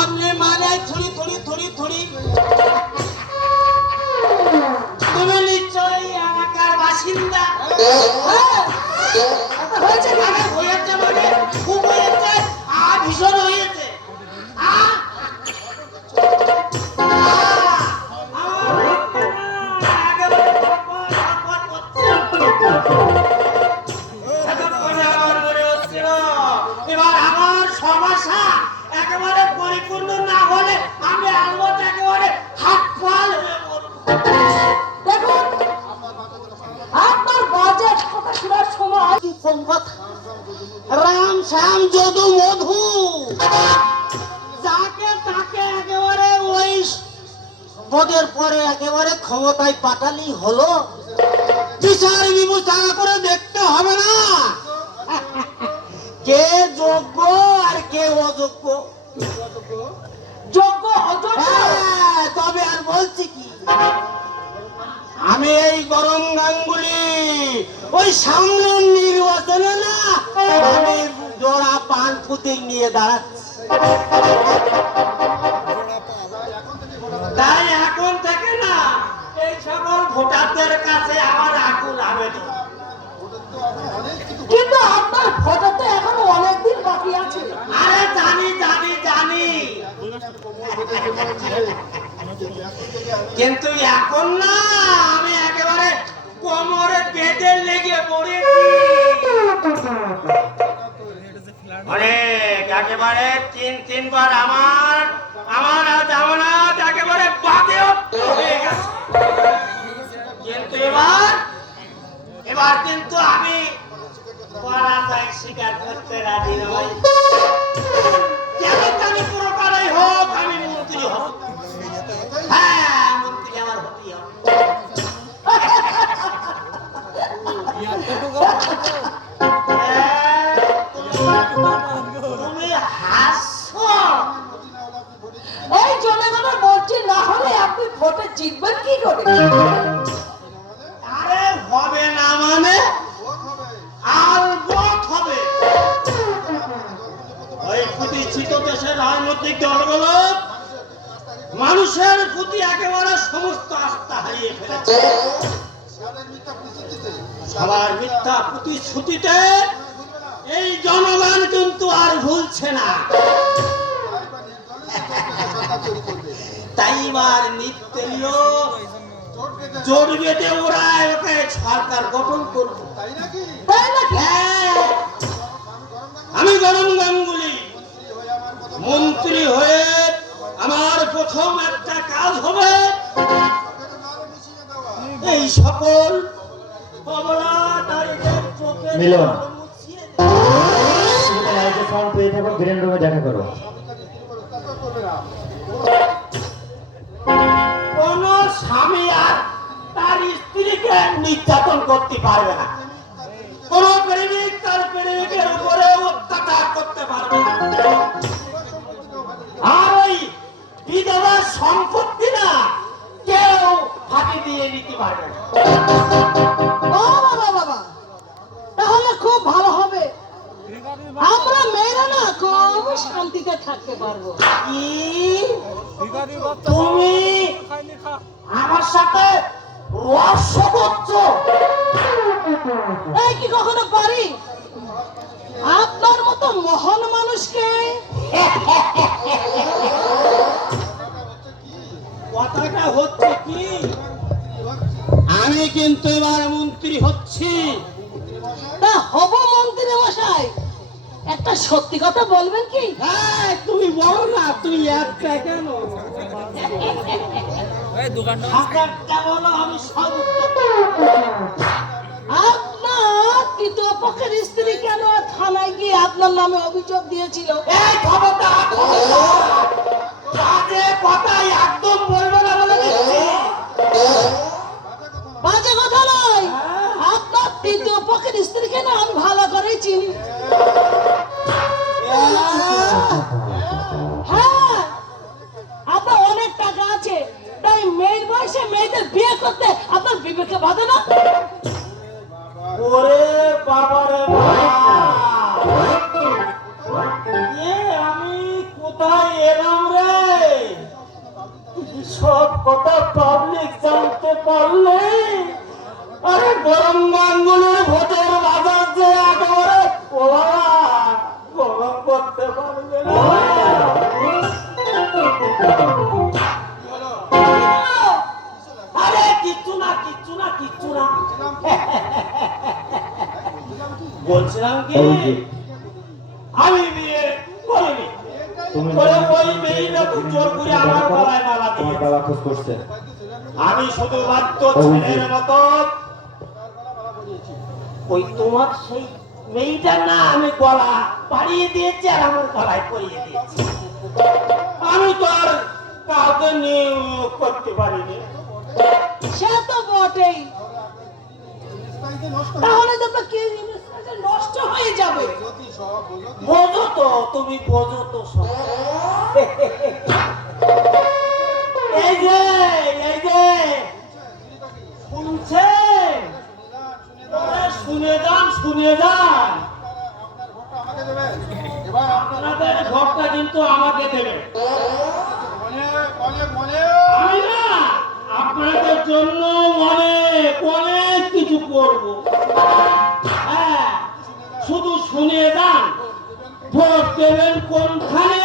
আপনি মানে থুড়ি থুড়ি থুড়ি থুড়ি তুমি নিশ্চয়ই এলাকার বাসিন্দা। হয়েছে হয়েছে মানে খুব হয়েছে আর ভীষণ হয়েছে। এবার আমার সমস্যা একেবারে পরিপূর্ণ না হলে আমি আলবত একেবারে হাত পাল হয়ে পড়ব। দেখুন আপনার বাজেট কথা শোনার সময় কি কোন কথা? রাম শ্যাম যদু মধু যাকে তাকে একেবারে ওই পদের পরে একেবারে ক্ষমতায় পাঠালি হলো। বিচার বিবেচনা করে দেখতে হবে না কে যোগ্য আর কে অযোগ্য। যোগ্য অযোগ্য তবে আর বলছি কি, আমি এই গরম গাঙ্গুলি ওই সামনের নির্বাচনে না আমি জোড়া পান পুতিং নিয়ে দাঁড়াচ্ছি। তাই এখন থেকে না এই সকল ভোটারদের কাছে আমার আকুল আবেদন। কিন্তু আপনার ভোট তো এখনো অনেকদিন বাকি আছে। আরে জানি জানি জানি, কিন্তু এখন না আমি একেবারে কোমরে বেঁধে লেগে পড়েছি। অনেক একেবারে তিনবার আমার জামানত একেবারে বাদে হয়ে গেছে। কিন্তু এবার কিন্তু আমি পরাজয় স্বীকার করতে রাজি নই। যেমন প্রকারে হোক আমি মন্ত্রী হব। হ্যাঁ, মন্ত্রী আমার হতেই হবে। তুমি হাসছো? এই জনগণের মর্জি না হলে আপনি ভোটে জিতবেন কি করে? আরে হবে না মানে আর ভোট হবে। ওই প্রতিষ্ঠিত দেশের রাজনৈতিক দলগুলো মানুষের প্রতি একেবারে সমস্ত আস্থা হারিয়ে ফেলেছে। সবার মিথ্যা প্রতিশ্রুতিতে এই জনগণ কিন্তু আর ভুলছে না। তাই এবার নিত্যলীয় জোর বেঁধে ওরা ওকে সরকার গঠন করবে। তাই নাকি? হ্যাঁ, আমি গরম গাঙ্গুলি মন্ত্রী হয়ে আমার প্রথম একটা কাজ হবে এই সকল মিলন গ্রিন রুমে দেখা করো। কোন স্বামী আর তার স্ত্রীকে নির্যাতন করতে পারবে না। কোন প্রেমিক তার প্রেমিকের উপরে অত্যাচার করতে পারবে না। আর ওই বিধবার সম্পত্তি না কেউ ফাঁকি দিয়ে নিতে পারবে না। বাবা তাহলে খুব ভালো হবে। আমরা মেয়েরা না খুব শান্তিতে থাকতে পারবো। কি তুমি আমার সাথে রহস্য করছো? এই কি কখনো পারি আপনার মতো মহান মানুষকে? কথাটা হচ্ছে কি, আমি কিন্তু এবার মন্ত্রী হচ্ছি। তা হব মন্ত্রী মশাই, একটা সত্যি কথা বলবেন কি? হ্যাঁ, তুমি বলো না, তুমি একটা কেন হাজারটা বলো, আমি সব আপনার তৃতীয় পক্ষের স্ত্রী কেন থানায় গিয়ে আপনার নামে অভিযোগ দিয়েছিল? এই খবরটা বাজে কথা একদম বলবো না বলে দিচ্ছি। বাজে কথা নয়, আপনার তৃতীয় পক্ষের স্ত্রীকে না আমি ভালো করেই চিনি। হ্যাঁ, আপনার অনেক টাকা আছে, তাই মেয়ের বয়সে মেয়েদের বিয়ে করতে আপনার বিবেকে বাধে না? ওরে বাবা রে বাবা, জানতে পারলে আরে গরম গাঙ্গুলির ভোটের বাজার যে একেবারে ও বাবা গরম করতে পারবে না। আরে কিচ্ছু না কিচ্ছু না কিচ্ছু না বলছিলাম কি আমি বিয়ে করিনি তুমি করে ওই মেয়েটা তো জোর করে আমার গলায় মালা তোমার দিয়েছে। বাবা খোঁজ করছে। আমি শুধুমাত্র ছেলের মতো ওই তোমার সেই মেয়েটার না আমি গলা পাড়িয়ে দিয়েছি আর আমার গলায় পরিয়ে দিয়েছি। আমি তো আর কাউকে নিয়োগ করতে পারিনি। সে তো বটেই, তাহলে তো আপনার কেরিয়ার নষ্ট হয়ে যাবে। বোঝো তো তুমি বোঝো তো সব। এই যে শুনছেন শুনে যান শুনে যান আপনাদের ঘরটা কিন্তু আমাকে দেবে। আমি না আপনাদের জন্য অনেক কিছু করব। হ্যাঁ শুধু শুনে যান ভোট দেবেন কোনখানে